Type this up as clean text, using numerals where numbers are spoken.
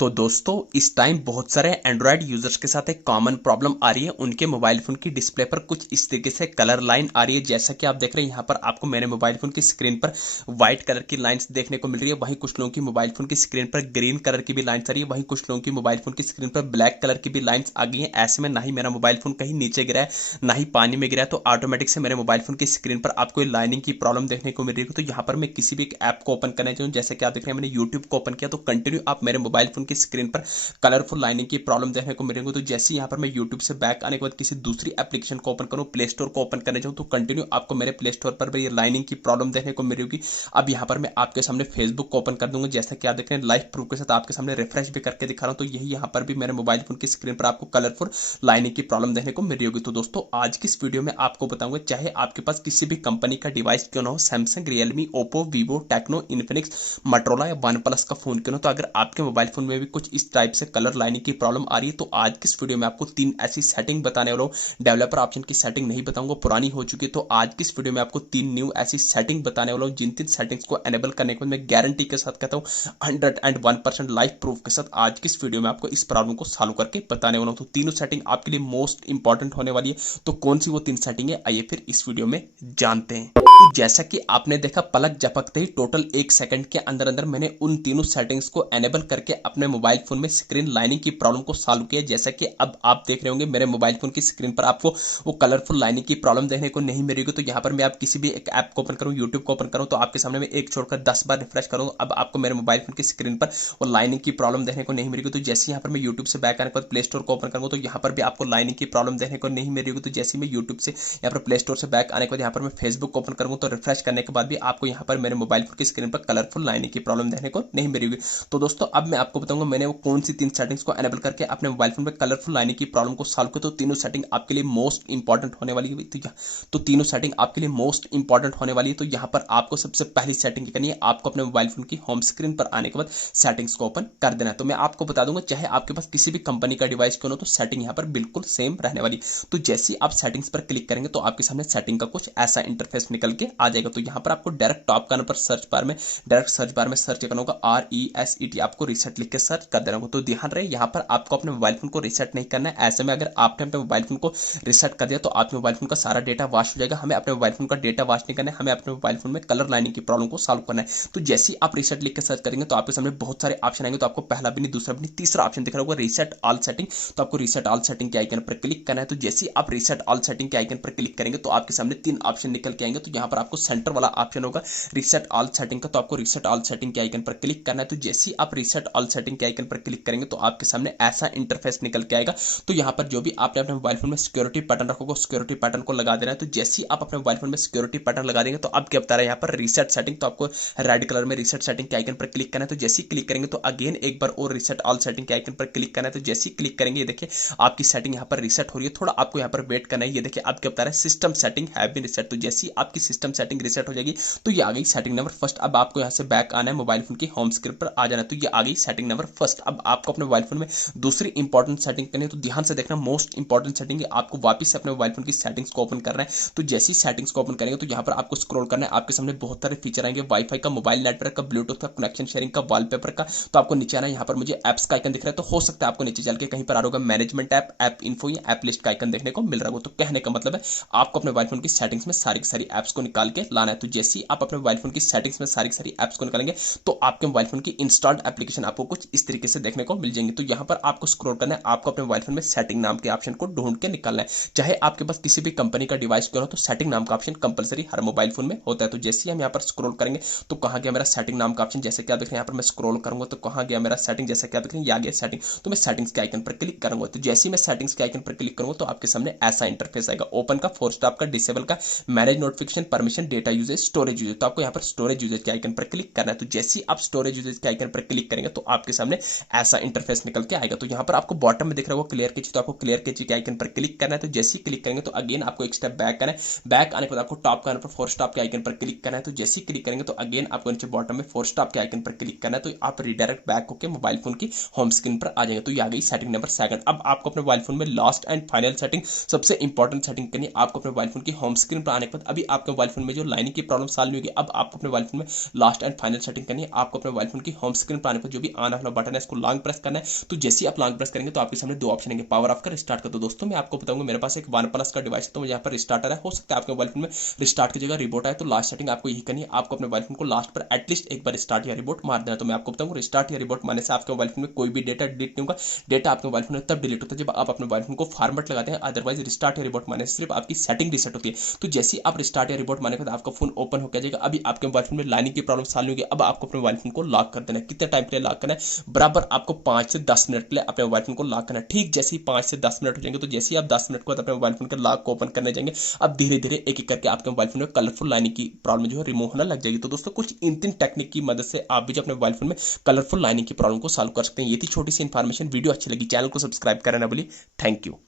तो दोस्तों इस टाइम बहुत सारे एंड्रॉयड यूजर्स के साथ एक कॉमन प्रॉब्लम आ रही है। उनके मोबाइल फोन की डिस्प्ले पर कुछ इस तरीके से कलर लाइन आ रही है। जैसा कि आप देख रहे हैं यहाँ पर आपको मेरे मोबाइल फोन की स्क्रीन पर व्हाइट कलर की लाइंस देखने को मिल रही है। वहीं कुछ लोगों की मोबाइल फोन की स्क्रीन पर ग्रीन कलर की भी लाइंस आ रही है। वहीं कुछ लोगों की मोबाइल फोन की स्क्रीन पर ब्लैक कलर की भी लाइंस आ गई है। ऐसे में ना ही मेरा मोबाइल फोन कहीं नीचे गिरा है ना ही पानी में गिरा है, तो ऑटोमेटिक से मेरे मोबाइल फोन की स्क्रीन पर आपको लाइनिंग की प्रॉब्लम देखने को मिल रही है। तो यहाँ पर मैं किसी भी एक ऐप को ओपन करना चाहूँ, जैसे कि आप देख रहे हैं मैंने यूट्यूब को ओपन किया, तो कंटिन्यू आप मेरे मोबाइल फोन की स्क्रीन पर कलरफुल लाइनिंग की प्रॉब्लम देखने को मिलेंगे। तो जैसे यहाँ पर मैं यूट्यूब से बैक आने के बाद किसी दूसरी एप्लीकेशन को ओपन करूँ, प्ले स्टोर को ओपन करने जाऊँ, तो कंटिन्यू आपको मेरे प्ले स्टोर पर भी ये लाइनिंग की प्रॉब्लम देखने को मिलेगी। अब यहाँ पर मैं आपके सामने फेसबुक को ओपन कर दूंगा, जैसा कि आप देख रहे हैं लाइव प्रूफ के साथ आपके सामने रिफ्रेश भी करके दिखा रहा हूँ। तो यही यहाँ पर भी मेरे मोबाइल फोन की स्क्रीन पर आपको कलरफुल लाइनिंग की प्रॉब्लम देखने को मिल रही होगी। तो दोस्तों आज की इस वीडियो में आपको बताऊंगा, चाहे आपके पास किसी भी कंपनी का डिवाइस क्यों ना हो, Samsung, Realme, Oppo, Vivo, Tecno, Infinix, Motorola या वन प्लस का फोन क्यों ना, तो अगर आपके मोबाइल फोन में भी कुछ इस टाइप से कलर लाइनिंग की प्रॉब्लम आ रही है, तो आज की इस वीडियो में आपको 3 ऐसी सेटिंग बताने वाला हूं। डेवलपर ऑप्शन की सेटिंग नहीं बताऊंगा, पुरानी हो चुकी है। तो आज की इस वीडियो में आपको 3 न्यू ऐसी सेटिंग बताने वाला हूं, जिन 3 सेटिंग्स को एनेबल करने के बाद मैं गारंटी के साथ कहता हूं 101% लाइव प्रूफ के साथ आज की इस वीडियो में आपको इस प्रॉब्लम को सॉल्व करके बताने वाला हूं। तो तीनों सेटिंग आपके लिए मोस्ट इंपॉर्टेंट होने वाली है। तो कौन सी वो 3 सेटिंग है, आइए फिर इस वीडियो में जानते हैं। तो जैसा कि आपने देखा, पलक झपकते ही टोटल 1 सेकंड के अंदर अंदर मैंने उन तीनों सेटिंग्स को एनेबल करके अपने मोबाइल फोन में स्क्रीन लाइनिंग की प्रॉब्लम को सॉल्व किया। जैसा कि अब आप देख रहे होंगे मेरे मोबाइल फोन की स्क्रीन पर आपको वो कलरफुल लाइनिंग की प्रॉब्लम देखने को नहीं मिलेगी। तो यहाँ पर मैं आप किसी भी एक ऐप को ओपन करूँ, यूट्यूब को ओपन करूँ, तो आपके सामने मैं एक छोड़कर 10 बार रिफ्रेश करूँ, अब आपको मेरे मोबाइल फोन की स्क्रीन पर वो लाइनिंग की प्रॉब्लम देखने को नहीं मिलेगी। तो जैसे यहाँ पर मैं यूट्यूब से बैक आने के बाद प्ले स्टोर को ओपन करूँगा, तो यहाँ पर भी आपको लाइनिंग की प्रॉब्लम देखने को नहीं मिलेगी। तो जैसे मैं यूट्यूब से यहाँ पर प्ले स्टोर से बैक आने के बाद यहाँ पर मैं फेसबुक को ओपन करूँगा, तो रिफ्रेश करने के बाद भी आपको यहाँ पर मेरे मोबाइल फोन की स्क्रीन पर कलरफुल लाइनिंग की प्रॉब्लम देखने को नहीं मिलेगी। तो दोस्तों अब मैं आपको बताऊंगा मैंने वो कौन सी 3 सेटिंग्स को एनेबल करके अपने मोबाइल फोन में कलरफुल लाइनिंग की प्रॉब्लम को सॉल्व किया। तो तीनों सेटिंग आपके लिए मोस्ट इंपॉर्टेंट होने वाली है। तो तीनों सेटिंग आपके लिए मोस्ट इंपॉर्टेंट होने वाली है। तो यहाँ पर आपको सबसे पहली सेटिंग करनी है, आपको अपने मोबाइल फोन की होम स्क्रीन पर आने के बाद सेटिंग्स को ओपन कर देना है। तो मैं आपको बता दूंगा, चाहे आपके पास किसी भी कंपनी का डिवाइस क्यों हो, तो सेटिंग यहाँ पर बिल्कुल सेम रहने वाली। तो जैसे आप सेटिंग्स पर क्लिक करेंगे तो आपके सामने सेटिंग का कुछ ऐसा इंटरफेस निकल के आ जाएगा। तो यहाँ पर आपको डायरेक्ट टॉप करना पर सर्च बार में सर्च करना होगा RESET, आपको रीसेट लिख के सर्च कर देना होगा। तो ध्यान रहे यहाँ पर आपको अपने मोबाइल फोन को रीसेट नहीं करना है। ऐसे में अगर आपने अपने मोबाइल फोन को रीसेट कर दिया तो आपके मोबाइल फोन का सारा डेटा वॉश हो जाएगा। हमें अपने मोबाइल फोन का डेटा वॉश नहीं करना है, हमें अपने मोबाइल फोन में कलर लाइनिंग की प्रॉब्लम को सॉल्व करना है। तो जैसे ही आप रीसेट लिख के सर्च करेंगे तो आपके सामने बहुत सारे ऑप्शन आएंगे। तो आपको पहला भी नहीं, दूसरा भी नहीं, तीसरा ऑप्शन दिख रहा होगा रीसेट ऑल सेटिंग। तो आपको रीसेट ऑल सेटिंग के आइकन पर क्लिक करना है। तो जैसे ही आप रीसेट ऑल सेटिंग के आइकन पर क्लिक करेंगे तो आपके सामने 3 ऑप्शन निकल के आएंगे। तो यहाँ पर आपको सेंटर वाला ऑप्शन होगा रीसेट ऑल सेटिंग का, तो आपको रीसेट ऑल सेटिंग के आइकन पर क्लिक करना है। तो जैसे ही आप रीसेट ऑल सेटिंग के आइकन पर क्लिक करेंगे तो आपके सामने ऐसा इंटरफेस निकल के आएगा। तो यहाँ पर जो भी आपने अपने मोबाइल फोन में सिक्योरिटी पैटर्न रखोगे, सिक्योरिटी पैटर्न को लगा देना है। तो जैसे ही आप अपने मोबाइल फोन में सिक्योरिटी पैटर्न लगा देंगे तो अब क्या बता रहा है यहाँ पर रीसेट सेटिंग। तो आपको रेड कलर में रीसेट सेटिंग के आइकन पर क्लिक करना है। तो जैसे ही क्लिक करेंगे तो अगेन एक बार और रीसेट ऑल सेटिंग के आइकन पर क्लिक करना है। तो जैसे ही क्लिक करेंगे ये देखिए आपकी सेटिंग यहाँ पर रीसेट हो रही है। थोड़ा आपको यहाँ पर वेट करना है। ये देखिए अब क्या बता रहा है system setting have been reset. तो जैसे ही आपकी सिस्टम सेटिंग रीसेट हो जाएगी तो ये आ गई सेटिंग नंबर फर्स्ट। अब आपको यहाँ से बैक आना है, मोबाइल फोन की होम स्क्रीन पर आ जाना है। तो ये आ गई सेटिंग नंबर फर्स्ट। अब आपको अपने मोबाइल फोन में दूसरी इंपॉर्टेंट सेटिंग करनी है। तो ध्यान से देखना, मोस्ट इंपॉर्टेंट सेटिंग है, आपको वापस से अपने मोबाइल फोन की सेटिंग्स को ओपन करना है। तो जैसी सेटिंग्स को ओपन करेंगे तो यहाँ पर आपको स्क्रॉल करना है। आपके सामने बहुत सारे फीचर आएंगे, वाईफाई का, मोबाइल नेटवर्क का, ब्लूटूथ का, कनेक्शन शेयरिंग का, वॉलपेपर का। तो आपको नीचे आना है, यहाँ पर मुझे एप्स का आइकन दिख रहा है। तो हो सकता है आपको नीचे चल के कहीं पर आ रहा होगा मैनेजमेंट ऐप, ऐप इन्फो या ऐप लिस्ट का आइकन देखने को मिल रहा होगा। तो कहने का मतलब है आपको अपने मोबाइल फोन की सेटिंग्स में सारी सारी एप्स को निकाल के लाना है। तो जैसे ही आप अपने मोबाइल फोन की सेटिंग्स में सारी सारी एप्स को निकालेंगे तो आपके मोबाइल फोन की इंस्टॉल्ड एप्लीकेशन आपको कुछ इस तरीके से देखने को मिल जाएंगे। तो यहाँ पर आपको स्क्रॉल करना है, आपको अपने मोबाइल फोन में सेटिंग नाम के ऑप्शन को ढूंढ के निकालना है। चाहे आपके पास किसी भी कंपनी का डिवाइस क्यों हो, तो सेटिंग नाम का ऑप्शन कंपलसरी हर मोबाइल फोन में होता है। तो जैसे ही हम यहाँ पर स्क्रॉल करेंगे तो कहाँ गया मेरा सेटिंग नाम का ऑप्शन, जैसे क्या देख रहे हैं यहाँ पर मैं स्क्रॉल करूंगा तो कहाँ गया मेरा सेटिंग, जैसे क्या देख रहे हैं ये आ गया सेटिंग। तो मैं सेटिंग्स के आइकन पर क्लिक करूंगा। तो जैसे ही मैं सेटिंग्स के आइकन पर क्लिक करूंगा तो आपके सामने ऐसा इंटरफेस आएगा, ओपन का, फोर स्टॉप का, डिसेबल का, manage notification, permission, data usage, storage usage. तो आपको यहाँ पर स्टोरेज यूजेज के आइकन पर क्लिक करना है। तो जैसे ही आप स्टोरेज यूजेज के आइकन पर क्लिक करेंगे तो आपके सामने ऐसा इंटरफेस निकल के आएगा। तो यहाँ पर आपको बॉटम में दिख रहा होगा क्लियर कैची, तो आपको क्लियर कैची के आइकन पर क्लिक करना है। तो जैसे ही क्लिक करेंगे तो अगेन आपको एक स्टेप बैक करना है। बैक आने के बाद आपको टॉप करने पर फोर स्टॉप के आइकन पर क्लिक करना है। तो जैसे ही क्लिक करेंगे तो अगेन आपको नीचे बॉटम में फोर स्टॉप के आइकन पर क्लिक करना है। तो आप रिडायरेक्ट बैक होकर मोबाइल फोन की होम स्क्रीन पर आ जाएंगे। तो ये आ गई सेटिंग नंबर सेकंड। अब आपको अपने मोबाइल फोन में लास्ट एंड फाइनल सेटिंग, सबसे इंपॉर्टेंट सेटिंग करनी है। आपको अपने मोबाइल फोन की होम स्क्रीन पर आने के बाद अभी आपके मोबाइल फोन में जो लाइनिंग की प्रॉब्लम सॉल्व होगी, अब आपको अपने मोबाइल फोन में लास्ट एंड फाइनल सेटिंग करनी है। आपको अपने मोबाइल फोन की होम स्क्रीन पर आने पर जो भी आना वाला वाला बटन है इसको लॉन्ग प्रेस करना है। तो जैसे ही आप लॉन्ग प्रेस करेंगे तो आपके सामने 2 ऑप्शन आएंगे, पावर ऑफ कर, रिस्टार्ट कर। तो दोस्तों मैं आपको बताऊंगा मेरे पास एक OnePlus का डिवाइस है तो यहाँ पर रिस्टार्टर है, हो सकता है आपके मोबाइल फोन में रिस्टार्ट की जगह रिबोट आए। तो लास्ट सेटिंग आपको यही करनी है, आपको अपने मोबाइल फोन को लास्ट पर एटलीस्ट एक बार रिस्टार्ट या रिबोट मार देना। तो मैं आपको बताऊंगा रिस्टार्ट या रिबोट मारने से आपके मोबाइल फोन में कोई भी डेटा डिलीट नहीं होगा। डेटा आपके मोबाइल फोन में तब डिलीट होता है जब आप अपने मोबाइल फोन को फॉर्मेट लगाते हैं, अदरवाइज रिस्टार्ट या रिबोट मारने से सिर्फ आपकी सेटिंग रीसेट होती है। तो जैसे ही आप रिस्टार्ट या रिबोट मारने के बाद आपका फोन ओपन हो जाएगा। अभी आपके मोबाइल फोन में लाइनिंग की प्रॉब्लम सॉल्व होगी। अब आपको अपने मोबाइल फोन को लॉक कर देना है। कितने टाइम के लिए लॉक करना है? बराबर आपको 5 से 10 मिनट के लिए अपने मोबाइल फोन को लॉक करना है। ठीक जैसे ही 5 से 10 मिनट हो जाएंगे तो जैसे ही आप 10 मिनट के बाद अपने मोबाइल फोन के लॉक को ओपन करने जाएंगे, अब धीरे धीरे एक एक करके आपके मोबाइल फोन में कलरफुल लाइनिंग की प्रॉब्लम जो है रिमूव होना लग जाएगी। तो दोस्तों कुछ इन 3 टेक्निक की मदद से आप भी जो अपने मोबाइल फोन में कलरफुल लाइनिंग की प्रॉब्लम को सॉल्व कर सकते हैं। ये थी छोटी सी इन्फॉर्मेशन। वीडियो अच्छी लगी चैनल को सब्सक्राइब करना ना भूलिए। Thank you.